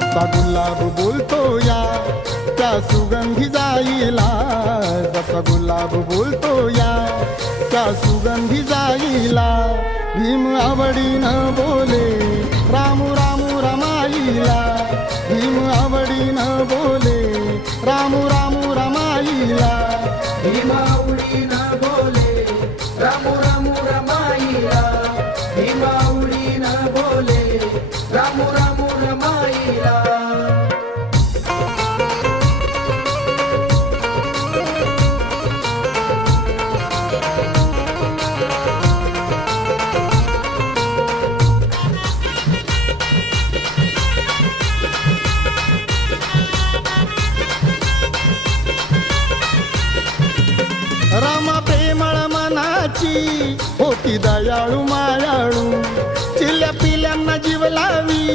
जसा गुलाब बोलतो या त्या सुगंधी जाईला, जसा गुलाब बोलतो या त्या सुगंधी जाईला. भीम आवडीनं बोले रामू रामू रमाईला, भीम आवडीनं बोले रामू रामू रमाईला. भीम आवडीनं बोले रामू रामू रमाईला, भीम आवडीनं बोले रामू रामू रमाईला. रामा प्रेमळ मनाची होती दयाळू मायाळू, चिल्या पिल्यांना जीव लावी